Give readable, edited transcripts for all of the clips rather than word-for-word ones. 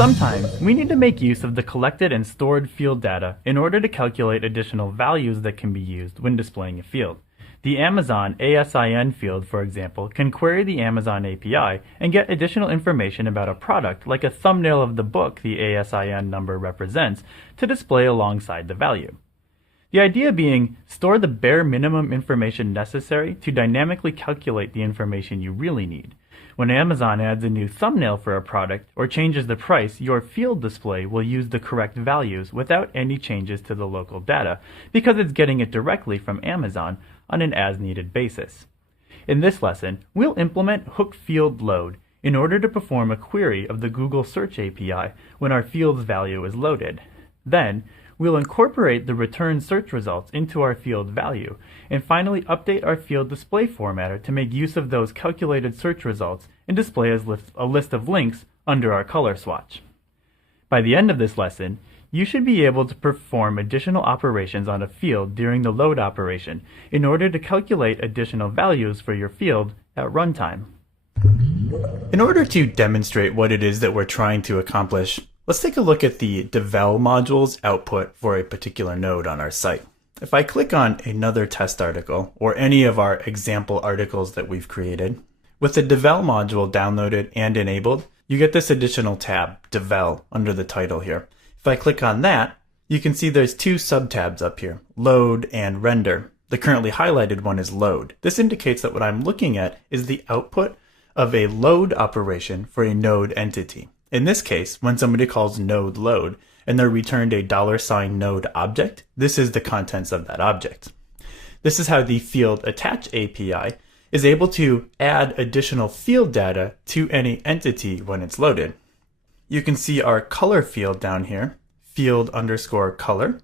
Sometimes, we need to make use of the collected and stored field data in order to calculate additional values that can be used when displaying a field. The Amazon ASIN field, for example, can query the Amazon API and get additional information about a product, like a thumbnail of the book the ASIN number represents, to display alongside the value. The idea being, store the bare minimum information necessary to dynamically calculate the information you really need. When Amazon adds a new thumbnail for a product or changes the price, your field display will use the correct values without any changes to the local data, because it's getting it directly from Amazon on an as-needed basis. In this lesson, we'll implement hook field load in order to perform a query of the Google Search API when our field's value is loaded. Then, we'll incorporate the returned search results into our field value, and finally update our field display formatter to make use of those calculated search results and display as a list of links under our color swatch. By the end of this lesson, you should be able to perform additional operations on a field during the load operation in order to calculate additional values for your field at runtime. In order to demonstrate what it is that we're trying to accomplish, let's take a look at the devel module's output for a particular node on our site. If I click on another test article, or any of our example articles that we've created, with the devel module downloaded and enabled, you get this additional tab, devel, under the title here. If I click on that, you can see there's two subtabs up here, load and render. The currently highlighted one is load. This indicates that what I'm looking at is the output of a load operation for a node entity. In this case, when somebody calls node load and they're returned a $node object, this is the contents of that object. This is how the field attach API is able to add additional field data to any entity when it's loaded. You can see our color field down here, field_color,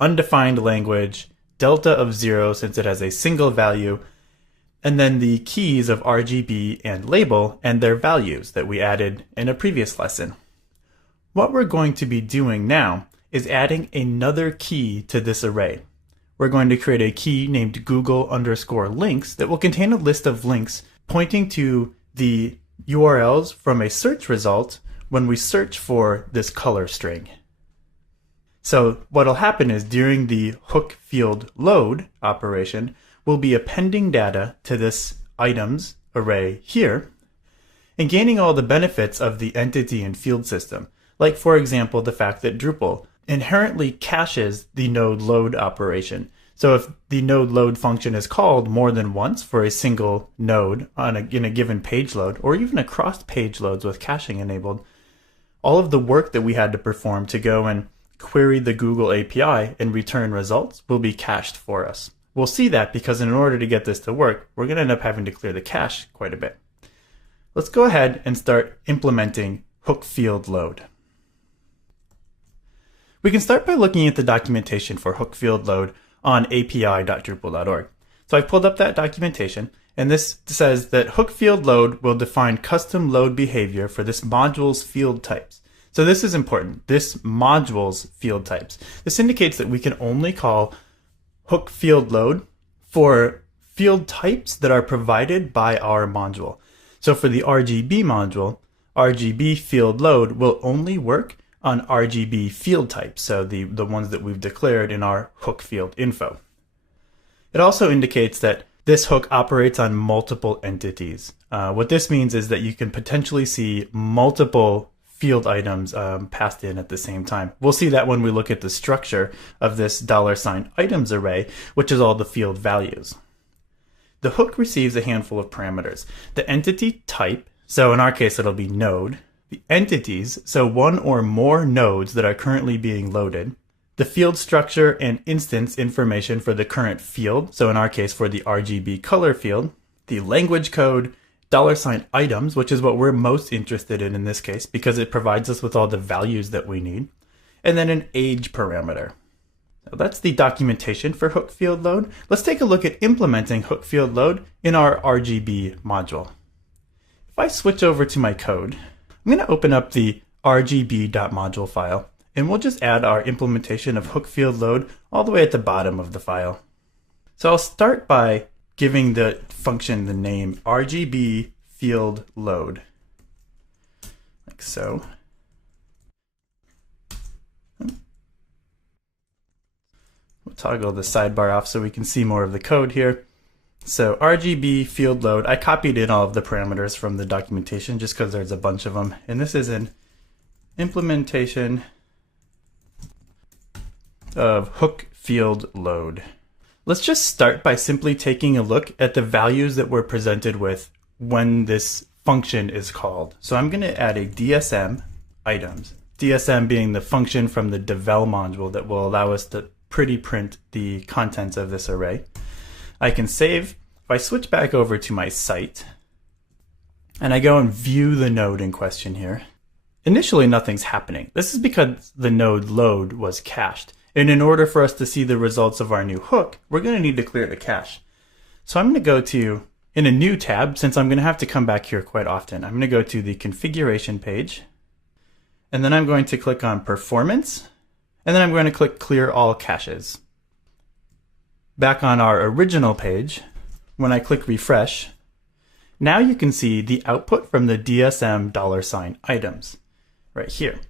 undefined language, delta of 0 since it has a single value, and then the keys of RGB and label and their values that we added in a previous lesson. What we're going to be doing now is adding another key to this array. We're going to create a key named Google_links that will contain a list of links pointing to the URLs from a search result when we search for this color string. So what'll happen is during the hook field load operation, we'll be appending data to this items array here and gaining all the benefits of the entity and field system. Like, for example, the fact that Drupal inherently caches the node load operation. So if the node load function is called more than once for a single node in a given page load, or even across page loads with caching enabled, all of the work that we had to perform to go and query the Google API and return results will be cached for us. We'll see that because in order to get this to work, we're going to end up having to clear the cache quite a bit. Let's go ahead and start implementing hook field load. We can start by looking at the documentation for hook field load on api.drupal.org. So I've pulled up that documentation, and this says that hook field load will define custom load behavior for this module's field types. So this is important, this module's field types. This indicates that we can only call hook field load for field types that are provided by our module. So for the RGB module, RGB field load will only work on RGB field types, so the ones that we've declared in our hook field info. It also indicates that this hook operates on multiple entities. What this means is that you can potentially see multiple field items passed in at the same time. We'll see that when we look at the structure of this $items array, which is all the field values. The hook receives a handful of parameters. The entity type, so in our case it'll be node, the entities, so one or more nodes that are currently being loaded, the field structure and instance information for the current field, so in our case for the RGB color field, the language code, $items, which is what we're most interested in this case because it provides us with all the values that we need, and then an age parameter. So that's the documentation for hook field load. Let's take a look at implementing hook field load in our RGB module. If I switch over to my code, I'm going to open up the rgb.module file, and we'll just add our implementation of hook field load all the way at the bottom of the file. So I'll start by giving the function the name RGB field load, like so. toggle the sidebar off so we can see more of the code here. So RGB field load, I copied in all of the parameters from the documentation just because there's a bunch of them. And this is an implementation of hook field load. Let's just start by simply taking a look at the values that we're presented with when this function is called. So I'm going to add a DSM items. DSM being the function from the devel module that will allow us to pretty print the contents of this array. I can save. If I switch back over to my site and I go and view the node in question here, initially nothing's happening. This is because the node load was cached. And in order for us to see the results of our new hook, we're going to need to clear the cache. So I'm going to go to, in a new tab, since I'm going to have to come back here quite often, I'm going to go to the configuration page. And then I'm going to click on performance. And then I'm going to click clear all caches. Back on our original page, when I click refresh, now you can see the output from the DSM $ items right here.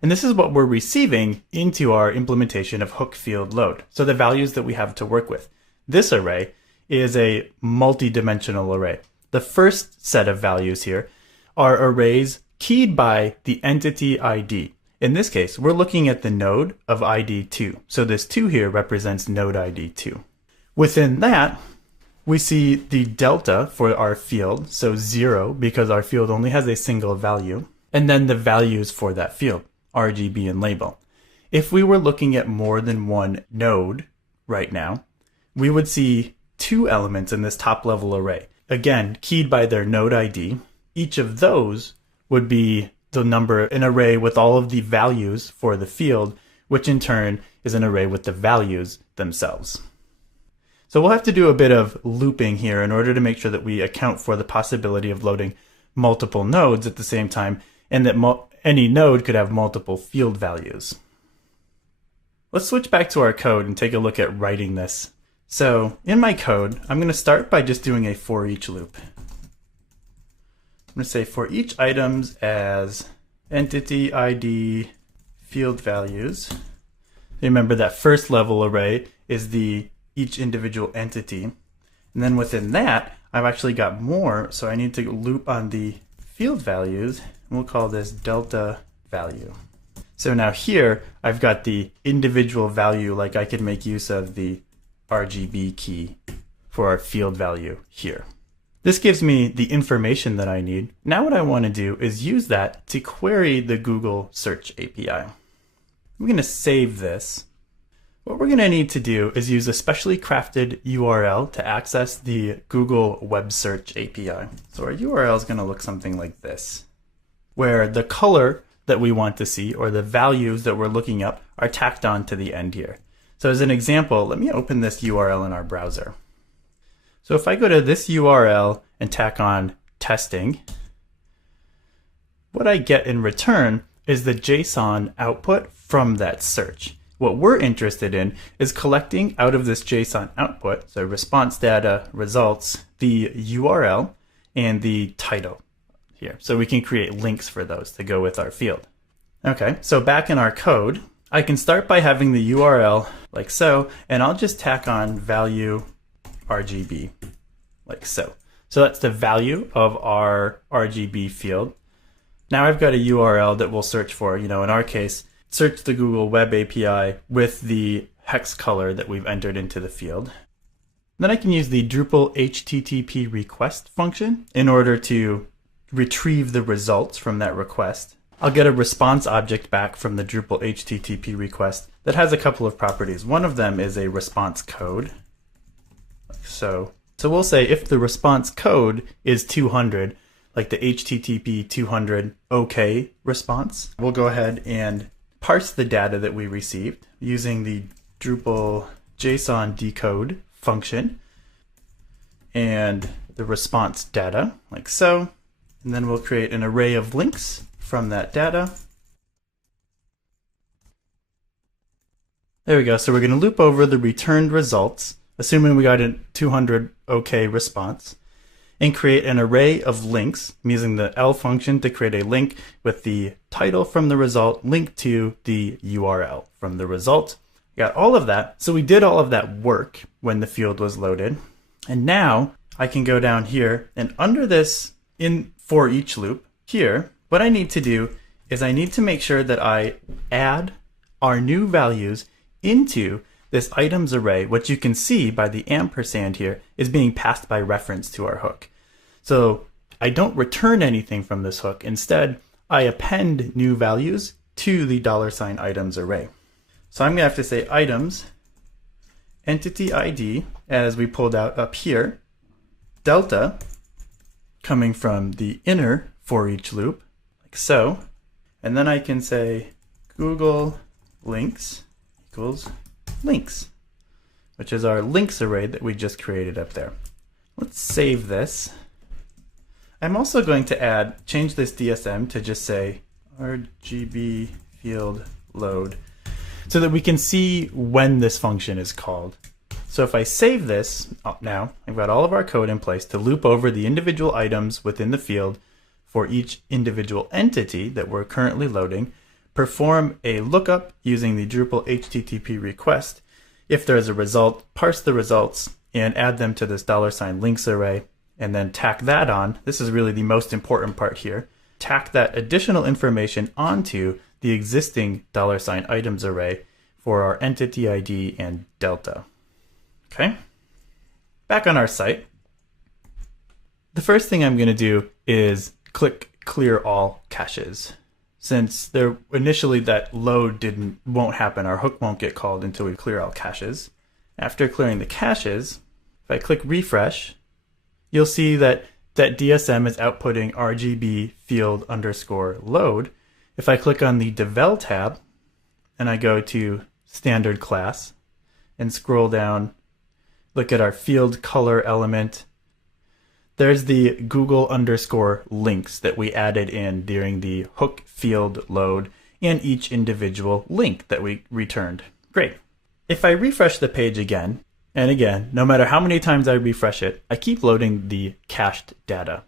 And this is what we're receiving into our implementation of hook field load. So the values that we have to work with. This array is a multi-dimensional array. The first set of values here are arrays keyed by the entity ID. In this case, we're looking at the node of ID 2. So this 2 here represents node ID 2. Within that, we see the delta for our field, so 0 because our field only has a single value, and then the values for that field. RGB and label. If we were looking at more than one node right now, we would see 2 elements in this top level array. Again, keyed by their node ID. Each of those would be the number, an array with all of the values for the field, which in turn is an array with the values themselves. So we'll have to do a bit of looping here in order to make sure that we account for the possibility of loading multiple nodes at the same time, and that any node could have multiple field values. Let's switch back to our code and take a look at writing this. So in my code, I'm going to start by just doing a for each loop. I'm going to say for each items as entity ID field values. Remember that first level array is the each individual entity. And then within that, I've actually got more, so I need to loop on the field values. We'll call this delta value. So now here, I've got the individual value, like I could make use of the RGB key for our field value here. This gives me the information that I need. Now what I want to do is use that to query the Google Search API. I'm going to save this. What we're going to need to do is use a specially crafted URL to access the Google Web Search API. So our URL is going to look something like this, where the color that we want to see or the values that we're looking up are tacked on to the end here. So as an example, let me open this URL in our browser. So if I go to this URL and tack on testing, what I get in return is the JSON output from that search. What we're interested in is collecting out of this JSON output, so response data, results, the URL, and the title here. So we can create links for those to go with our field. Okay, so back in our code, I can start by having the URL like so, and I'll just tack on value RGB like so. So that's the value of our RGB field. Now I've got a URL that we'll search for, in our case, search the Google Web API with the hex color that we've entered into the field. Then I can use the Drupal HTTP request function in order to retrieve the results from that request. I'll get a response object back from the Drupal HTTP request that has a couple of properties. One of them is a response code. So we'll say if the response code is 200, like the HTTP 200 OK response, we'll go ahead and parse the data that we received using the Drupal JSON decode function and the response data like so. And then we'll create an array of links from that data. There we go. So we're going to loop over the returned results, assuming we got a 200 OK response, and create an array of links. I'm using the L function to create a link with the title from the result linked to the URL from the result. Got all of that. So we did all of that work when the field was loaded. And now I can go down here, and under this in for each loop here, what I need to do is I need to make sure that I add our new values into this items array, which you can see by the ampersand here is being passed by reference to our hook. So I don't return anything from this hook. Instead, I append new values to the $items array. So I'm going to have to say items entity ID, as we pulled out up here, delta coming from the inner for each loop, like so. And then I can say Google links equals links, which is our links array that we just created up there. Let's save this. I'm also going to change this DSM to just say RGB field load so that we can see when this function is called. So if I save this now, I've got all of our code in place to loop over the individual items within the field for each individual entity that we're currently loading, perform a lookup using the Drupal HTTP request. If there's a result, parse the results and add them to this $links array, and then tack that on. This is really the most important part here. Tack that additional information onto the existing $items array for our entity ID and delta. Okay, back on our site. The first thing I'm going to do is click clear all caches. Since initially that load won't happen, our hook won't get called until we clear all caches. After clearing the caches, if I click refresh, you'll see that DSM is outputting RGB field underscore load. If I click on the Devel tab and I go to standard class and scroll down, look at our field color element, there's the Google underscore links that we added in during the hook field load and each individual link that we returned. Great. If I refresh the page again, and again, no matter how many times I refresh it, I keep loading the cached data.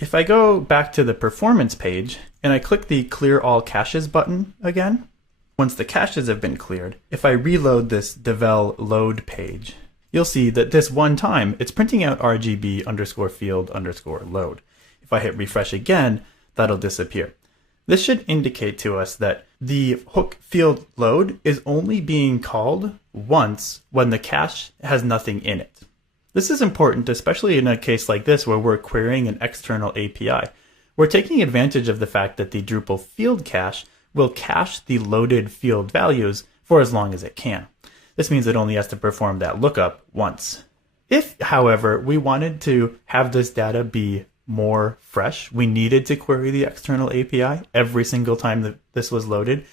If I go back to the performance page and I click the clear all caches button again, once the caches have been cleared, if I reload this Devel load page, you'll see that this one time it's printing out RGB underscore field underscore load. If I hit refresh again, that'll disappear. This should indicate to us that the hook field load is only being called once when the cache has nothing in it. This is important, especially in a case like this where we're querying an external API. We're taking advantage of the fact that the Drupal field cache will cache the loaded field values for as long as it can. This means it only has to perform that lookup once. If, however, we wanted to have this data be more fresh, we needed to query the external API every single time that this was loaded,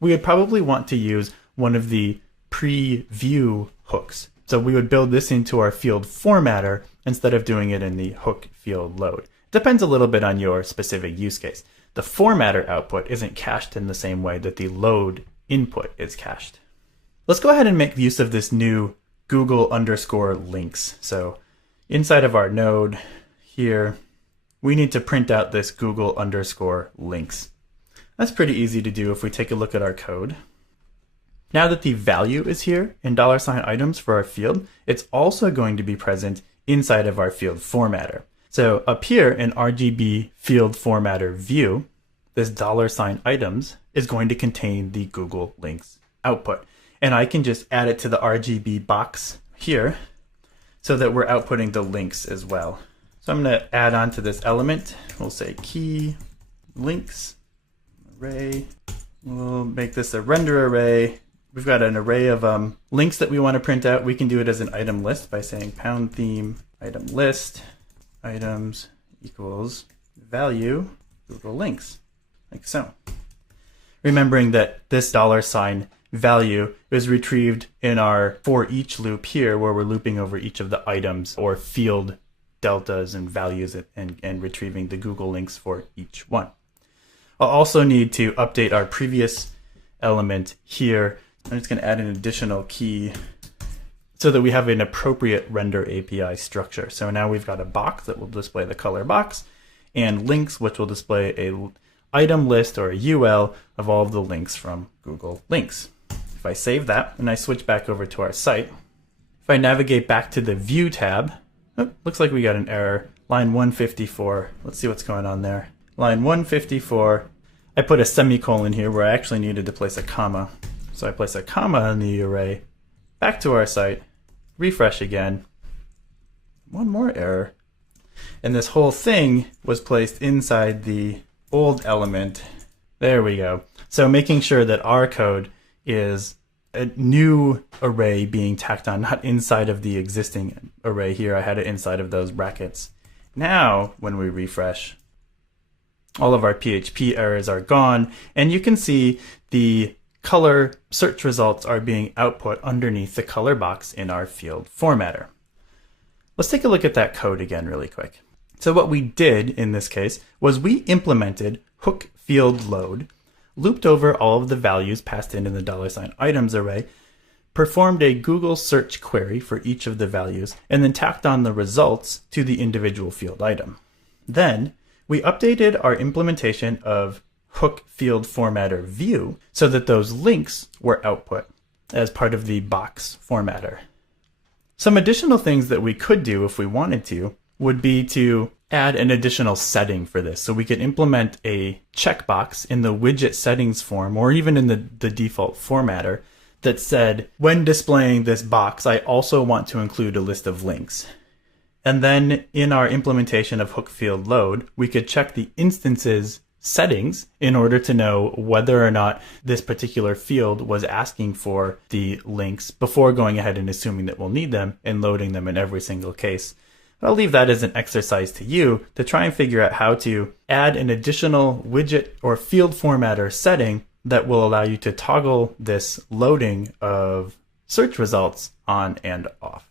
we would probably want to use one of the preview hooks. So we would build this into our field formatter instead of doing it in the hook field load. Depends a little bit on your specific use case. The formatter output isn't cached in the same way that the load input is cached. Let's go ahead and make use of this new Google underscore links. So inside of our node here, we need to print out this Google underscore links. That's pretty easy to do if we take a look at our code. Now that the value is here in $items for our field, it's also going to be present inside of our field formatter. So up here in RGB field formatter view, this $items is going to contain the Google links output. And I can just add it to the RGB box here so that we're outputting the links as well. So I'm going to add on to this element. We'll say key links array. We'll make this a render array. We've got an array of links that we want to print out. We can do it as an item list by saying pound theme item list items equals value Google links, like so. Remembering that this $value is retrieved in our for each loop here, where we're looping over each of the items or field deltas and values and retrieving the Google links for each one. I'll also need to update our previous element here. I'm just going to add an additional key so that we have an appropriate render API structure. So now we've got a box that will display the color box and links, which will display a item list or a UL of all of the links from Google links. If I save that and I switch back over to our site, if I navigate back to the View tab, oh, looks like we got an error. Line 154. Let's see what's going on there. Line 154. I put a semicolon here where I actually needed to place a comma. So I place a comma in the array. Back to our site. Refresh again. One more error. And this whole thing was placed inside the old element. There we go. So making sure that our code is a new array being tacked on, not inside of the existing array here. I had it inside of those brackets. Now, when we refresh, all of our PHP errors are gone, and you can see the color search results are being output underneath the color box in our field formatter. Let's take a look at that code again really quick. So what we did in this case was we implemented hook field load, looped over all of the values passed in the $items array, performed a Google search query for each of the values, and then tacked on the results to the individual field item. Then we updated our implementation of hook field formatter view so that those links were output as part of the box formatter. Some additional things that we could do if we wanted to would be to add an additional setting for this. So we could implement a checkbox in the widget settings form or even in the default formatter that said, when displaying this box, I also want to include a list of links. And then in our implementation of hook field load, we could check the instances settings in order to know whether or not this particular field was asking for the links before going ahead and assuming that we'll need them and loading them in every single case. But I'll leave that as an exercise to you to try and figure out how to add an additional widget or field formatter setting that will allow you to toggle this loading of search results on and off.